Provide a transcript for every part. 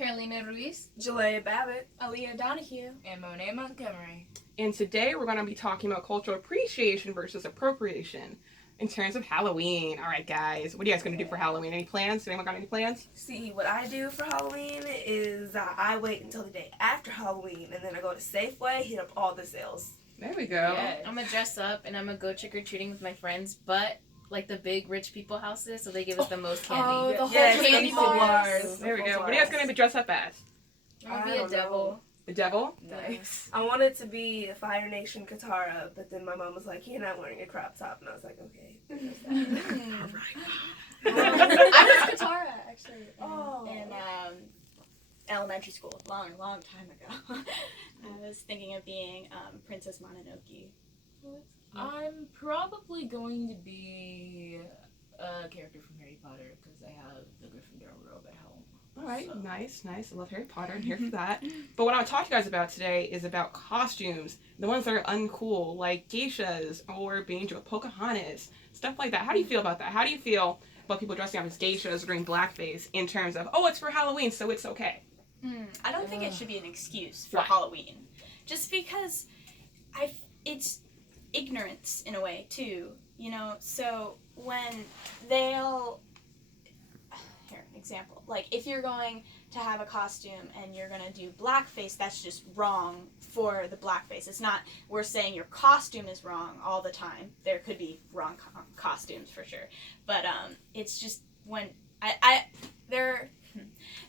Carolina Ruiz, Jalea Babbitt, Aaliyah Donahue, and Monet Montgomery. And today we're going to be talking about cultural appreciation versus appropriation in terms of Halloween. All right, guys, what are you guys going to do for Halloween? Any plans? Anyone got any plans? See, what I do for Halloween is I wait until the day after Halloween, and then I go to Safeway, hit up all the sales. There we go. Yes. I'm gonna dress up and I'm gonna go trick or treating with my friends, but like the big rich people houses, so they give us the most candy. Oh, the whole Yes, candy the bars. There we go. What are you guys going to be dressed up as? I'm gonna I be a don't devil. The devil? Nice. I wanted to be a Fire Nation Katara, but then my mom was like, "You're not wearing a crop top," and I was like, "Okay." I was Katara actually in elementary school, long time ago. I was thinking of being Princess Mononoke. I'm probably going to be a character from Harry Potter because I have the Gryffindor robe at home. All right, So. nice. I love Harry Potter. I'm here for that. But what I want to talk to you guys about today is about costumes, the ones that are uncool, like geishas or being Pocahontas, stuff like that. How do you feel about that? How do you feel about people dressing up as geishas or doing blackface in terms of, oh, it's for Halloween, so it's okay? I don't think it should be an excuse for Why? Halloween. Just because it's ignorance in a way too, you know. So when they'll here an example, like if you're going to have a costume and you're gonna do blackface, that's just wrong for the blackface. It's not we're saying your costume is wrong all the time. There could be wrong costumes for sure, but it's just when there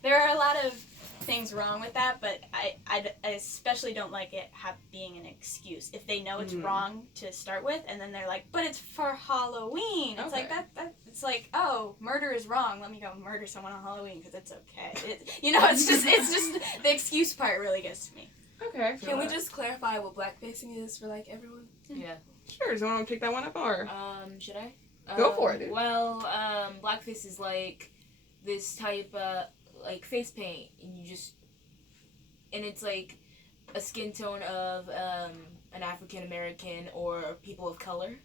are a lot of things wrong with that, but I especially don't like it being an excuse. If they know it's wrong to start with, and then they're like, but it's for Halloween. It's like that. It's like, oh, murder is wrong. Let me go murder someone on Halloween because it's okay. It's just the excuse part really gets to me. Okay. Can we just clarify what blackfacing is for like everyone? Yeah. Sure, does anyone want to pick that one up, or? Should I? Go for it, dude. Well, blackface is like this type of like face paint, and it's like a skin tone of an African American or people of color,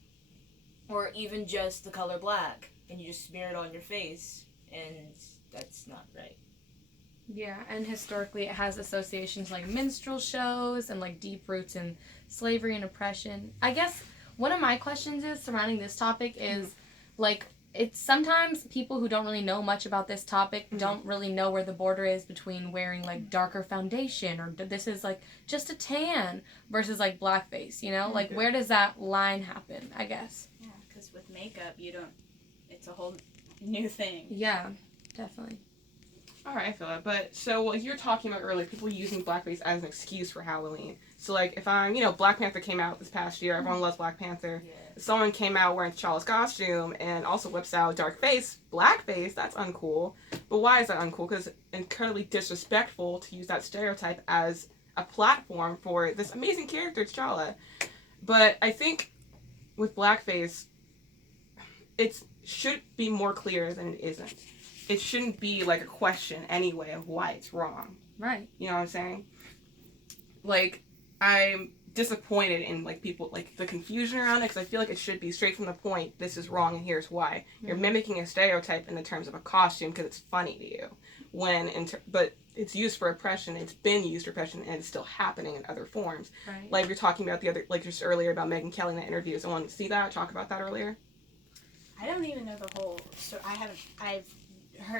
or even just the color black, and you just smear it on your face, and that's not right. Yeah, and historically it has associations like minstrel shows and like deep roots in slavery and oppression. I guess one of my questions is surrounding this topic is like, it's sometimes people who don't really know much about this topic don't really know where the border is between wearing like darker foundation or this is like just a tan versus like blackface, you know? Like where does that line happen, I guess? Yeah, because with makeup, it's a whole new thing. Yeah, definitely. All right, I feel that. But so what you were talking about earlier, people using blackface as an excuse for Halloween. So like if Black Panther came out this past year, everyone loves Black Panther. Yeah. If someone came out wearing T'Challa's costume and also whips out dark face, blackface, that's uncool. But why is that uncool? Because it's incredibly disrespectful to use that stereotype as a platform for this amazing character, T'Challa. But I think with blackface, it should be more clear than it isn't. It shouldn't be like a question anyway of why it's wrong. Right. You know what I'm saying? Like, I'm disappointed in like people, like the confusion around it, because I feel like it should be straight from the point, this is wrong and here's why. You're mimicking a stereotype in the terms of a costume because it's funny to you. But it's used for oppression, it's been used for oppression, and it's still happening in other forms. Right. Like you're talking about just earlier about Megyn Kelly in that interview. Someone see that? Talk about that earlier? I don't even know the whole story. I've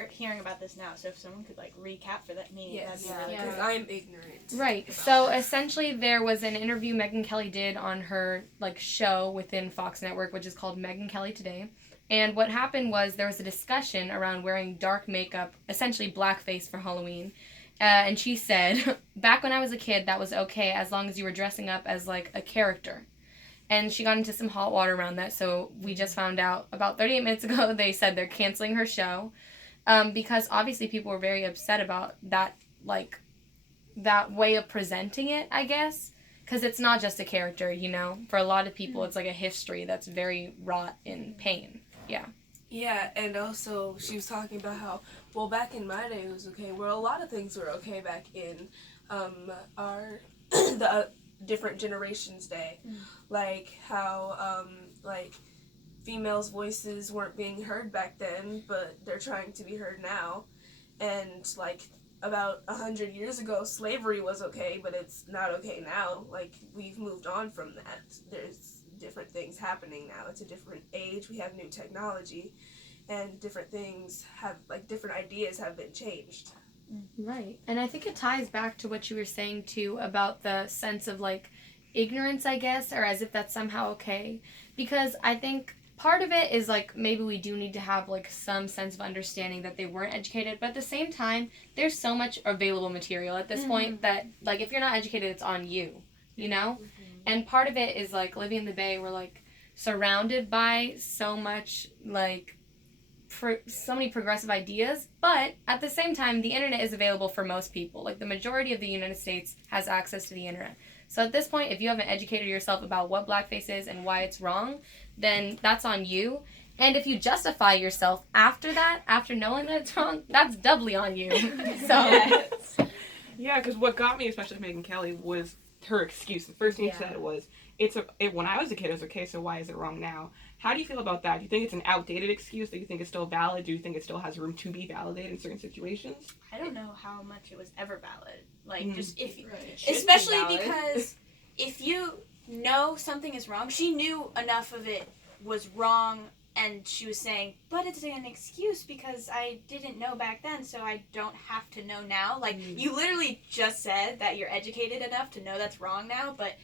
hearing about this now, so if someone could like recap for me, that'd be really because good. I'm ignorant. Right. So essentially there was an interview Megyn Kelly did on her like show within Fox Network, which is called Megyn Kelly Today. And what happened was there was a discussion around wearing dark makeup, essentially blackface for Halloween. And she said, back when I was a kid, that was okay as long as you were dressing up as like a character. And she got into some hot water around that, so we just found out about 38 minutes ago they said they're canceling her show. Because obviously people were very upset about that, like, that way of presenting it, I guess. Because it's not just a character, you know? For a lot of people, it's like a history that's very wrought in pain. Yeah. Yeah, and also she was talking about how, well, back in my day it was okay. Well, a lot of things were okay back in our the different generations' day. Like how, females' voices weren't being heard back then, but they're trying to be heard now. And, like, about 100 years ago, slavery was okay, but it's not okay now. Like, we've moved on from that. There's different things happening now. It's a different age. We have new technology, and different things have, like, different ideas have been changed. Right. And I think it ties back to what you were saying too about the sense of like ignorance, I guess, or as if that's somehow okay. Because I think part of it is like maybe we do need to have like some sense of understanding that they weren't educated, but at the same time, there's so much available material at this point that like if you're not educated, it's on you, you know? And part of it is like living in the Bay, we're like surrounded by so much like so many progressive ideas, but at the same time, the internet is available for most people. Like the majority of the United States has access to the internet. So at this point, if you haven't educated yourself about what blackface is and why it's wrong, then that's on you. And if you justify yourself after that, after knowing that it's wrong, that's doubly on you. So Yeah, because what got me, especially with Megyn Kelly, was her excuse. The first thing she said was, when I was a kid, it was okay, so why is it wrong now? How do you feel about that? Do you think it's an outdated excuse? Do you think it's still valid? Do you think it still has room to be validated in certain situations? I don't know how much it was ever valid. Like, just if, Right. especially Be valid. because if you know something is wrong, she knew enough of it was wrong, and she was saying, but it's an excuse because I didn't know back then, so I don't have to know now. Like, you literally just said that you're educated enough to know that's wrong now, but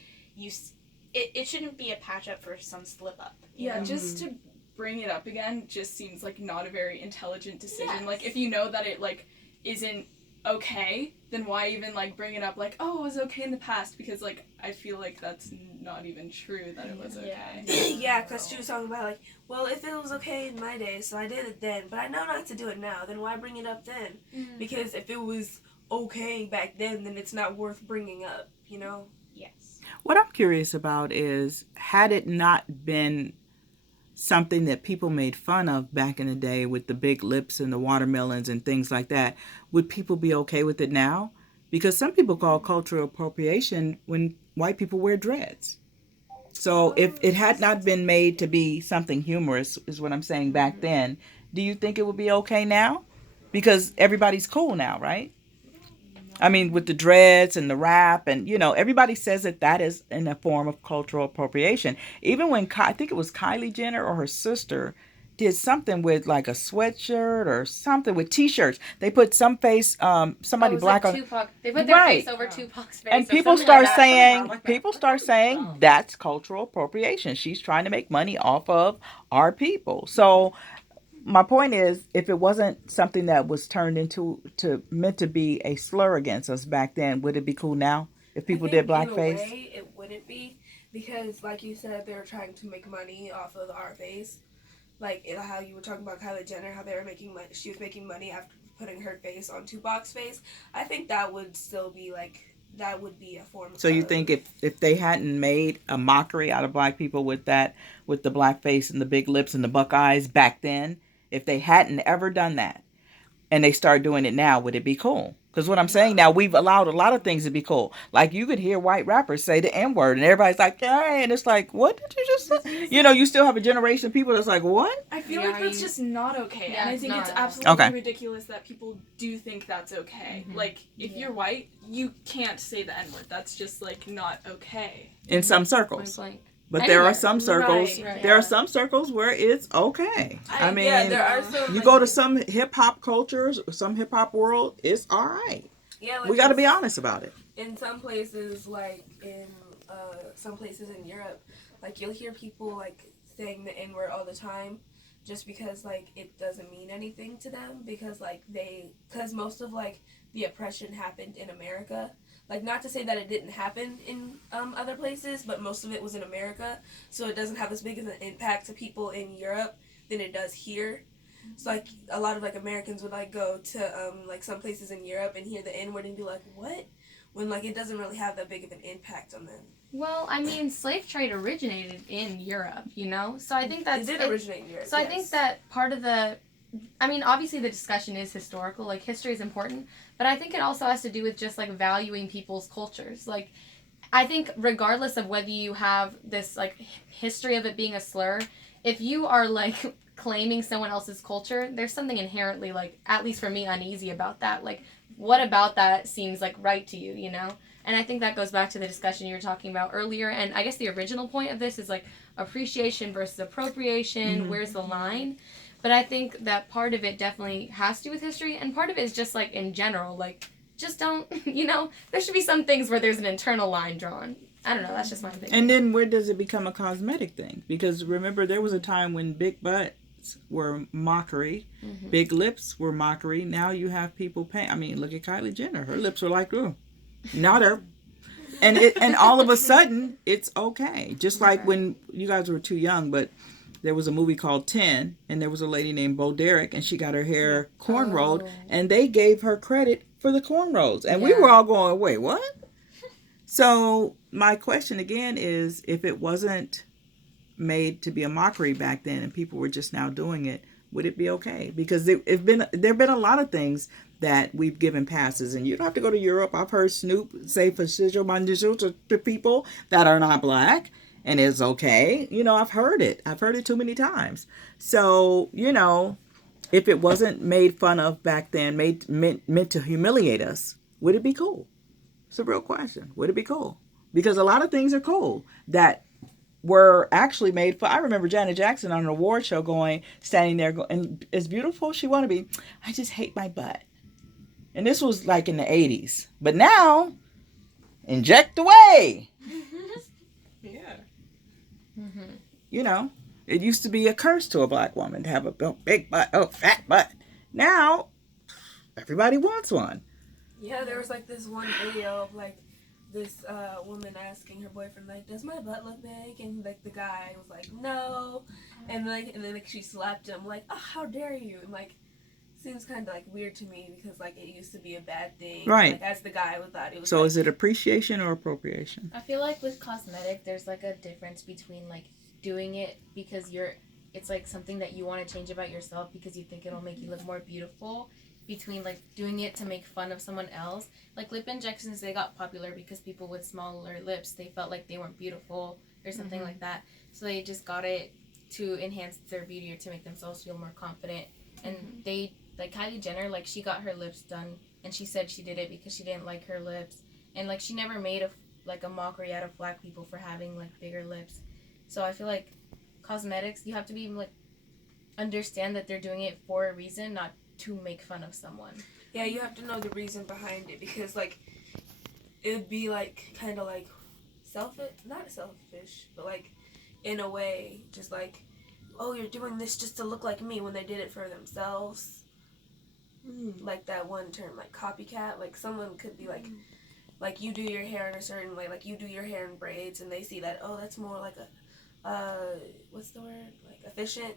it shouldn't be a patch up for some slip up. Yeah, just to bring it up again just seems like not a very intelligent decision. Yes. Like, if you know that it, like, isn't okay, then why even, like, bring it up, like, oh, it was okay in the past? Because, like, I feel like that's not even true that it was okay. Yeah, because she was talking about, like, well, if it was okay in my day, so I did it then, but I know not to do it now, then why bring it up then? Because if it was okay back then it's not worth bringing up, you know? Yes. What I'm curious about is, had it not been something that people made fun of back in the day with the big lips and the watermelons and things like that, would people be okay with it now? Because some people call cultural appropriation when white people wear dreads. So if it had not been made to be something humorous, is what I'm saying back then, do you think it would be okay now? Because everybody's cool now, right? I mean, with the dreads and the rap and, you know, everybody says that that is in a form of cultural appropriation. Even when, I think it was Kylie Jenner or her sister did something with like a sweatshirt or something with T-shirts. They put some face, somebody black like on. Tupac. They put their face over Tupac's face. And or people something start like that. saying, that's cultural appropriation. She's trying to make money off of our people. So my point is, if it wasn't something that was turned into meant to be a slur against us back then, would it be cool now if people did blackface? In a way, it wouldn't be, because like you said, they were trying to make money off of our face. Like how you were talking about Kylie Jenner, how they were making money. She was making money after putting her face on Tupac's face. I think that would still be like, that would be a form. So you think if they hadn't made a mockery out of black people with that, with the black face and the big lips and the buck eyes back then, if they hadn't ever done that and they start doing it now, would it be cool? Because what I'm saying now, we've allowed a lot of things to be cool. Like you could hear white rappers say the N-word and everybody's like, hey, and it's like, what did you just say? You know, you still have a generation of people that's like, what? I feel like that's just not okay. Yeah, and I it's think it's not. absolutely ridiculous that people do think that's okay. Like, if you're white, you can't say the N-word. That's just, like, not okay. In some circles. Point blank. But there are some circles. Right. There are some circles where it's okay. I mean, yeah, there are some, you like, go to some hip hop cultures, some hip hop world, it's all right. yeah, like We got to be honest about it. in some places, like in some places in Europe, like you'll hear people like saying the N-word all the time, just because like it doesn't mean anything to them, because most of like the oppression happened in America. Like, not to say that it didn't happen in other places, but most of it was in America, so it doesn't have as big of an impact to people in Europe than it does here. So, like, a lot of, like, Americans would, like, go to, like, some places in Europe and hear the N-word and be like, what? When, like, it doesn't really have that big of an impact on them. Well, I mean, slave trade originated in Europe, you know? So I think that's... It did originate in Europe, So I think that part of the... I mean, obviously the discussion is historical. Like, history is important. But I think it also has to do with just, like, valuing people's cultures. Like, I think regardless of whether you have this, like, history of it being a slur, if you are, like, claiming someone else's culture, there's something inherently, like, at least for me, uneasy about that. Like, what about that seems like right to you, you know? And I think that goes back to the discussion you were talking about earlier. And I guess the original point of this is like appreciation versus appropriation. Where's the line? But I think that part of it definitely has to do with history. And part of it is just like in general, like just don't, you know, there should be some things where there's an internal line drawn. I don't know. That's just my thing. And then where does it become a cosmetic thing? Because remember, there was a time when big butts were mockery, big lips were mockery. Now you have people paying. I mean, look at Kylie Jenner. Her lips were like, ooh, not her. And all of a sudden, it's okay. Just like when you guys were too young, but there was a movie called 10, and there was a lady named Bo Derek, and she got her hair cornrowed, and they gave her credit for the cornrows. And we were all going, wait, what? So my question again is, if it wasn't made to be a mockery back then and people were just now doing it, would it be okay? Because there have been a lot of things that we've given passes, and you don't have to go to Europe. I've heard Snoop say "fascismo bandido" to people that are not black, and it's okay. You know, I've heard it too many times. So, you know, if it wasn't made fun of back then, meant to humiliate us, would it be cool? It's a real question. Would it be cool? Because a lot of things are cool that were actually made for. I remember Janet Jackson on an award show standing there, and as beautiful as she want to be, I just hate my butt. And this was like in the 80s. But now, inject away. Yeah. You know, it used to be a curse to a black woman to have a big butt, fat butt. Now, everybody wants one. Yeah, there was like this one video of like this woman asking her boyfriend like, "Does my butt look big?" And like the guy was like, "No," and then she slapped him like, "Oh, how dare you!" And like, seems kind of like weird to me because like it used to be a bad thing, right? Like, as the guy thought it was. So like, is it appreciation or appropriation? I feel like with cosmetic, there's like a difference between like doing it because it's like something that you want to change about yourself because you think it'll make you look more beautiful, between like doing it to make fun of someone else. Like lip injections, they got popular because people with smaller lips, they felt like they weren't beautiful or something like that. So they just got it to enhance their beauty or to make themselves feel more confident. And they, like Kylie Jenner, like she got her lips done and she said she did it because she didn't like her lips. And like she never made a mockery out of black people for having like bigger lips. So I feel like cosmetics, you have to be like understand that they're doing it for a reason, not to make fun of someone. Yeah, you have to know the reason behind it because like it would be like kind of like not selfish, but like in a way just like, oh, you're doing this just to look like me when they did it for themselves. Like that one term, like copycat. Like someone could be like you do your hair in a certain way, like you do your hair in braids, and they see that, oh, that's more like what's the word, like efficient.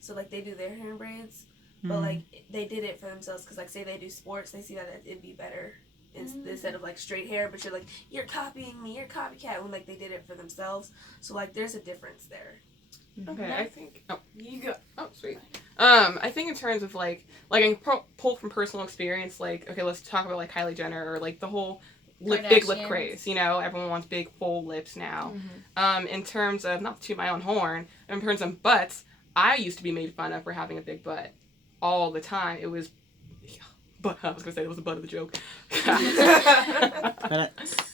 So like they do their hair in braids, but like they did it for themselves because like say they do sports, they see that it'd be better instead of like straight hair. But you're like, you're copying me, you're copycat, when like they did it for themselves. So like there's a difference there. Okay, I think. Oh, You go. oh, sweet. I think in terms of like I can pull from personal experience. Like, okay, let's talk about like Kylie Jenner or like the whole big lip Kardashians. craze. You know, everyone wants big full lips now. In terms of, not to toot my own horn, in terms of butts, I used to be made fun of for having a big butt all the time. It was. But I was gonna say it was the butt of the joke.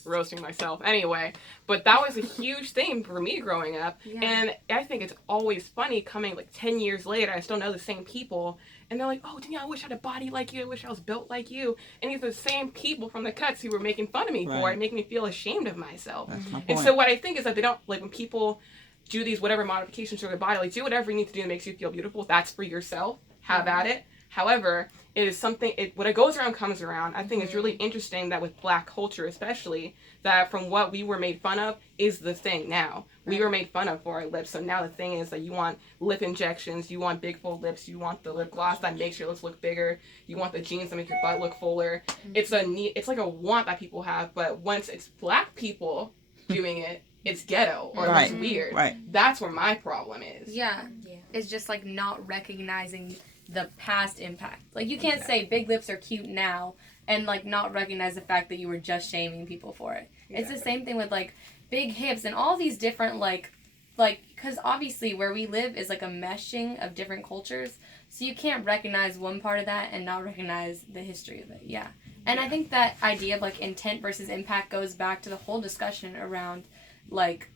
Roasting myself. Anyway, but that was a huge thing for me growing up. Yeah. And I think it's always funny coming like 10 years later, I still know the same people. And they're like, oh, Danielle, I wish I had a body like you. I wish I was built like you. And these are the same people from the cuts who were making fun of me for it, making me feel ashamed of myself. That's my point. And so what I think is that they don't, like when people do these whatever modifications to their body, like do whatever you need to do that makes you feel beautiful. That's for yourself. Have at it. However, it is something, what goes around comes around. I think it's really interesting that with black culture especially, that from what we were made fun of is the thing now. We were made fun of for our lips. So now the thing is that you want lip injections, you want big full lips, you want the lip gloss that makes your lips look bigger, you want the jeans that make your butt look fuller. It's like a want that people have, but once it's black people doing it, it's ghetto or it's weird. Right. That's where my problem is. Yeah. It's just like not recognizing the past impact. Like you can't say big lips are cute now and like not recognize the fact that you were just shaming people for it. It's the same thing with like big hips and all these different like because obviously where we live is like a meshing of different cultures, so you can't recognize one part of that and not recognize the history of it. Yeah. And I think that idea of like intent versus impact goes back to the whole discussion around like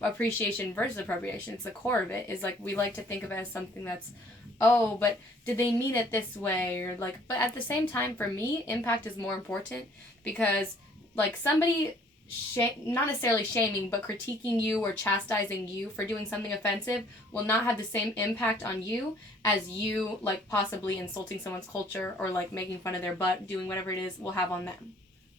appreciation versus appropriation. It's the core of it, is like we like to think of it as something that's, oh, but did they mean it this way, or like, but at the same time, for me, impact is more important, because like somebody not necessarily shaming but critiquing you or chastising you for doing something offensive will not have the same impact on you as you like possibly insulting someone's culture or like making fun of their butt, doing whatever it is, will have on them.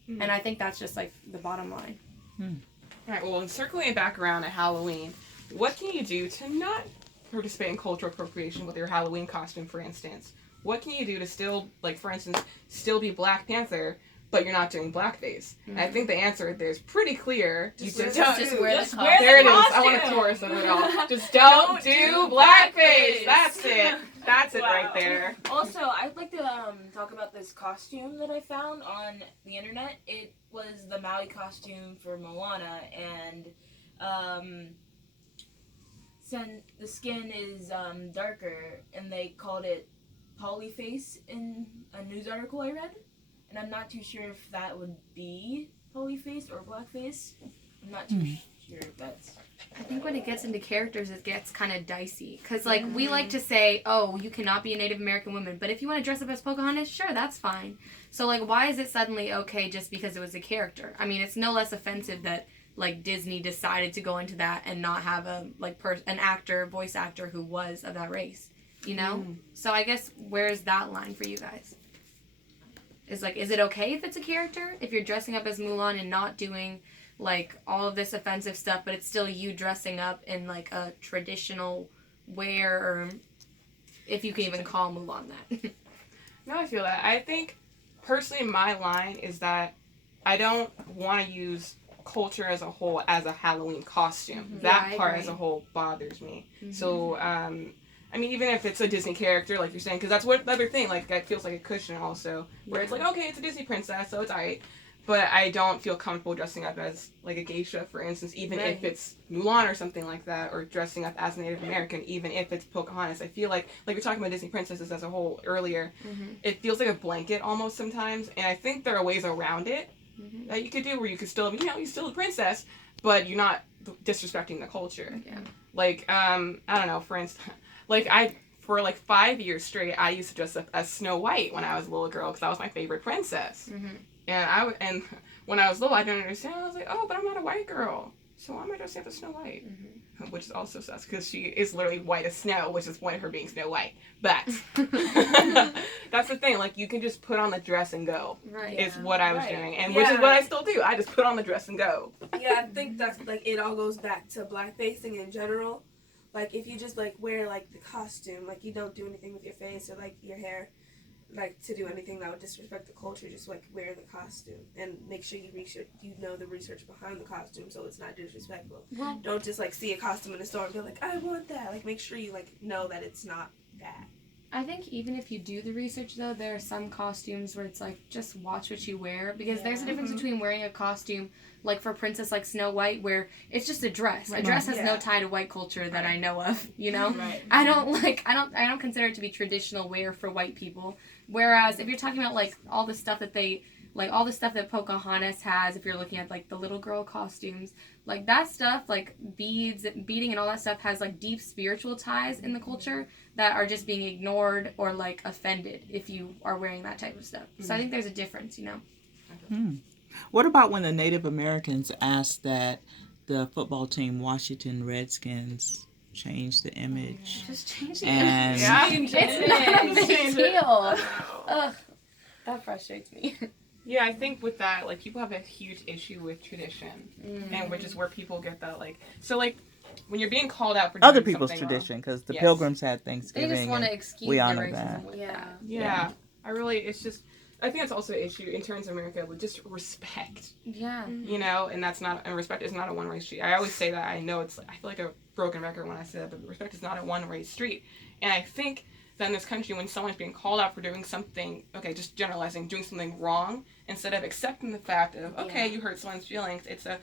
And I think that's just like the bottom line. All right, well, circling it back around at Halloween, what can you do to not participate in cultural appropriation with your Halloween costume, for instance? What can you do to still, like, for instance, still be Black Panther, but you're not doing blackface? And I think the answer there is pretty clear. Just you wear the costume. there it is. I want a chorus of it all. Just don't do blackface. That's it. That's it right there. Also, I'd like to talk about this costume that I found on the internet. It was the Maui costume for Moana, and the skin is darker, and they called it polyface in a news article I read. And I'm not too sure if that would be polyface or blackface. I'm not too sure if that's... I think when it gets into characters, it gets kind of dicey. Because, like, we like to say, oh, you cannot be a Native American woman. But if you want to dress up as Pocahontas, sure, that's fine. So, like, why is it suddenly okay just because it was a character? I mean, it's no less offensive that, like, Disney decided to go into that and not have a, like, an actor, voice actor who was of that race. You know? So I guess, where's that line for you guys? Is it okay if it's a character? If you're dressing up as Mulan and not doing, like, all of this offensive stuff, but it's still you dressing up in, like, a traditional wear, or if you can even call Mulan that. No, I feel that. I think, personally, my line is that I don't want to use culture as a whole as a Halloween costume. That part as a whole bothers me. So, I mean, even if it's a Disney character, like you're saying, because that's what the other thing, like, that feels like a cushion also, where it's like, okay, it's a Disney princess, so it's alright, but I don't feel comfortable dressing up as, like, a geisha, for instance, even if it's Mulan or something like that, or dressing up as a Native American, even if it's Pocahontas. I feel like you're talking about Disney princesses as a whole earlier, it feels like a blanket almost sometimes, and I think there are ways around it that you could do where you could still, you're still a princess, but you're not disrespecting the culture. Yeah. Like, I don't know, for instance... Like, for 5 years straight, I used to dress up as Snow White when I was a little girl, because that was my favorite princess. And when I was little, I didn't understand. I was like, oh, but I'm not a white girl, so why am I dressing up as Snow White? Which is also sus, because she is literally white as snow, which is the point of her being Snow White. But that's the thing. Like, you can just put on the dress and go. Right. Is what I was doing, and which is what I still do. I just put on the dress and go. Yeah, I think that's, like, it all goes back to blackfacing in general. Like, if you just, like, wear, like, the costume, like, you don't do anything with your face or, like, your hair, like, to do anything that would disrespect the culture, just, like, wear the costume. And make sure you know the research behind the costume so it's not disrespectful. Well, don't just, like, see a costume in a store and be like, I want that. Like, make sure you, like, know that it's not that. I think even if you do the research, though, there are some costumes where it's like, just watch what you wear, because there's a difference between wearing a costume like for princess like Snow White, where it's just a dress. A dress has no tie to white culture that I know of, you know? I don't consider it to be traditional wear for white people. Whereas if you're talking about like all the stuff that Pocahontas has, if you're looking at like the little girl costumes, like that stuff, like beads, beading and all that stuff has like deep spiritual ties in the culture that are just being ignored or like offended if you are wearing that type of stuff. So I think there's a difference, you know? What about when the Native Americans asked that the football team Washington Redskins change the image? Just change the And image. It's not a big deal. Ugh, that frustrates me. Yeah, I think with that, like, people have a huge issue with tradition, and which is where people get that, like, so, like, when you're being called out for doing other people's something tradition, because the Yes. Pilgrims had They Thanksgiving. just want to and excuse we the honor racism that. with Yeah. that. Yeah, I think that's also an issue in terms of America with just respect, Yeah. you know, and respect is not a one-way street. I always say that. I know I feel like a broken record when I say that, but respect is not a one-way street. And I think that in this country, when someone's being called out for doing something, okay, just generalizing, doing something wrong, instead of accepting the fact of, okay, you hurt someone's feelings, it's a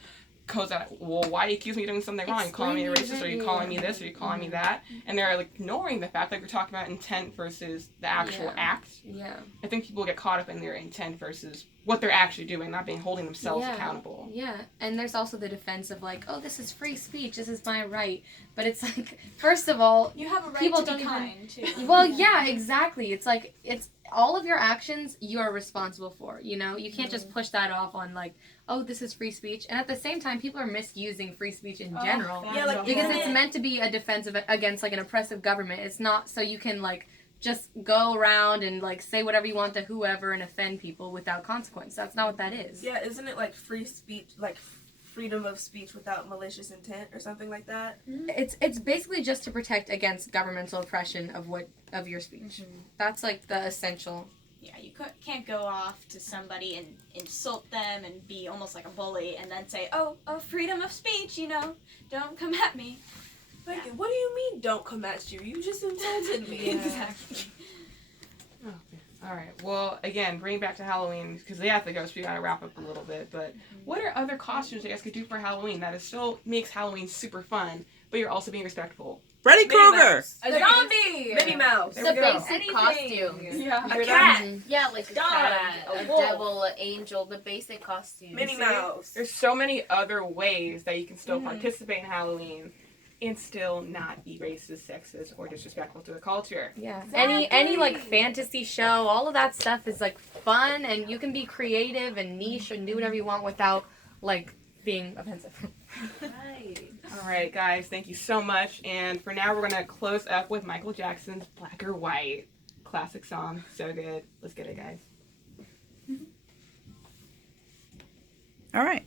goes out, well, why do you accuse me of doing something wrong? You calling me a racist, or you calling me this, or you calling me that? And they're like ignoring the fact, like we're talking about intent versus the actual act. Yeah. I think people get caught up in their intent versus what they're actually doing, not being holding themselves accountable. Yeah, and there's also the defense of like, oh, this is free speech, this is my right. But it's like, first of all, You have a right people to don't be even- kind too. well, yeah, exactly. It's like, it's all of your actions you are responsible for, you know? You can't just push that off on like, oh, this is free speech. And at the same time, people are misusing free speech in general. Yeah, like Because even it's meant to be a defense of, against like an oppressive government. It's not so you can like just go around and like say whatever you want to whoever and offend people without consequence. That's not what that is. Yeah, isn't it like free speech, like freedom of speech without malicious intent or something like that? It's basically just to protect against governmental oppression of your speech. That's like the essential. Yeah, you can't go off to somebody and insult them and be almost like a bully and then say, oh, freedom of speech, you know, don't come at me. Like, what do you mean, don't come at you? You just insulted me. Exactly. All right. Well, again, bring it back to Halloween because they have to go, so we gotta wrap up a little bit. But what are other costumes you guys could do for Halloween that is still makes Halloween super fun, but you're also being respectful? Freddy Krueger. A zombie! Minnie Mouse. There The we go. basic Anything. costumes. Yeah. A cat. Yeah, like a Dog, cat, a a wolf. devil, an angel, the basic costumes. Minnie Mouse. There's so many other ways that you can still participate in Halloween and still not be racist, sexist, or disrespectful to the culture. Yeah. Exactly. Any like fantasy show, all of that stuff is like fun and you can be creative and niche and do whatever you want without like being offensive. Right. All right, guys, thank you so much. And for now, we're gonna close up with Michael Jackson's "Black or White," classic song, so good. Let's get it, guys. All right.